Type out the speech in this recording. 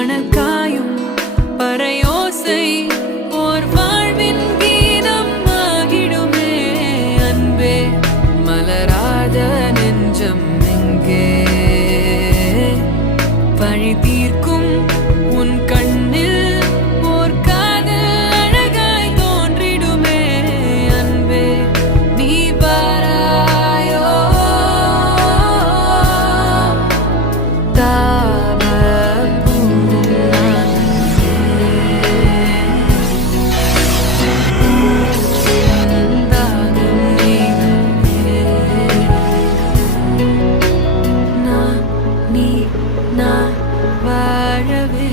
மணல் காயும் பறையோசை ஓர் வாழ்வின் கீதம் ஆகிடுமே. அன்பே மலராத நெஞ்சம் எங்கே? பழி தீர்க்கும் உன் கண்ணில் ஓர் காதல் அழகாய் தோன்றிடுமே. அன்பே நீ பாராயோ தாவல் தாகம் நீங்களே. நான் நீ நான் வாழவே